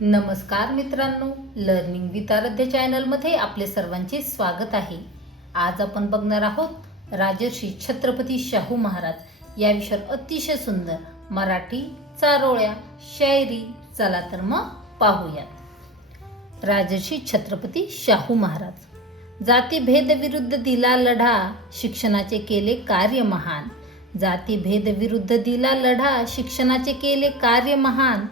नमस्कार मित्रांनो, learning with आराध्य चॅनलमध्ये आपले सर्वांचे स्वागत आहे। आज आपण बघणार आहोत राजर्षी छत्रपती शाहू महाराज या विषयावर अतिशय सुंदर मराठी चारोळ्या शायरी। चला तर मग पाहूयात। राजर्षी छत्रपती शाहू महाराज। जातीभेद विरुद्ध दिला लढा, शिक्षणाचे केले कार्य महान। जातीभेद विरुद्ध दिला लढा, शिक्षणाचे केले कार्य महान।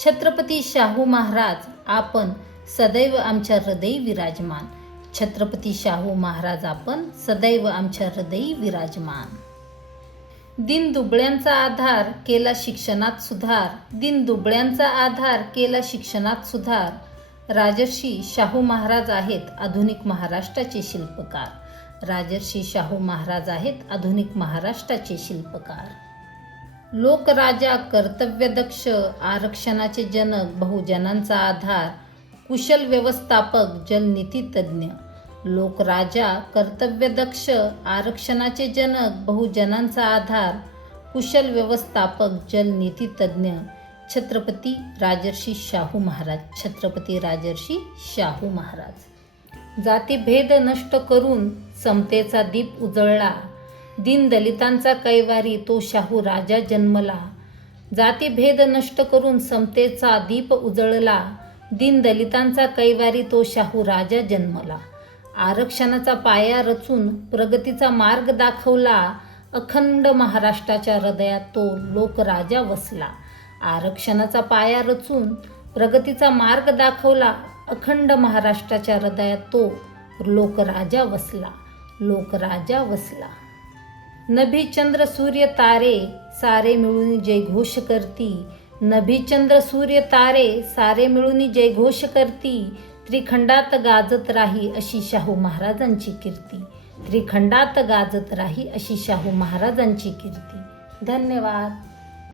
छत्रपती शाहू महाराज आपण सदैव आमच्या हृदयी विराजमान। छत्रपती शाहू महाराज आपण सदैव आमच्या हृदयी विराजमान। दिन दुबळ्यांचा आधार केला शिक्षणात सुधार, दिन दुबळ्यांचा आधार केला शिक्षणात सुधार। राजर्षी शाहू महाराज आहेत आधुनिक महाराष्ट्राचे शिल्पकार। राजर्षी शाहू महाराज आहेत आधुनिक महाराष्ट्राचे शिल्पकार। लोकराजा कर्तव्यदक्ष, आरक्षणाचे जनक बहुजनांचा आधार। कुशल व्यवस्थापक जलनीती तज्ज्ञ। लोकराजा कर्तव्यदक्ष, आरक्षणाचे जनक बहुजनांचा आधार। कुशल व्यवस्थापक जलनीती तज्ज्ञ। छत्रपती राजर्षी शाहू महाराज। छत्रपती राजर्षी शाहू महाराज। जातीभेद नष्ट करून समतेचा दीप उजळला, दीन दलितांचा कैवारी तो शाहू राजा जन्मला। जातीभेद नष्ट करून समतेचा दीप उजळला, दीन दलितांचा कैवारी तो शाहू राजा जन्मला। आरक्षणाचा पाया रचून प्रगतीचा मार्ग दाखवला, अखंड महाराष्ट्राच्या हृदयात तो लोकराजा वसला। आरक्षणाचा पाया रचून प्रगतीचा मार्ग दाखवला, अखंड महाराष्ट्राच्या हृदयात तो लोकराजा वसला। लोकराजा वसला। नभी चंद्र सूर्य तारे सारे मिळून जयघोष करती। नभी चंद्र सूर्य तारे सारे मिळून जयघोष करती। त्रिखंडात गाजत राही अशी शाहू महाराजांची कीर्ती। त्रिखंडात गाजत राही अशी शाहू महाराजांची कीर्ती। धन्यवाद।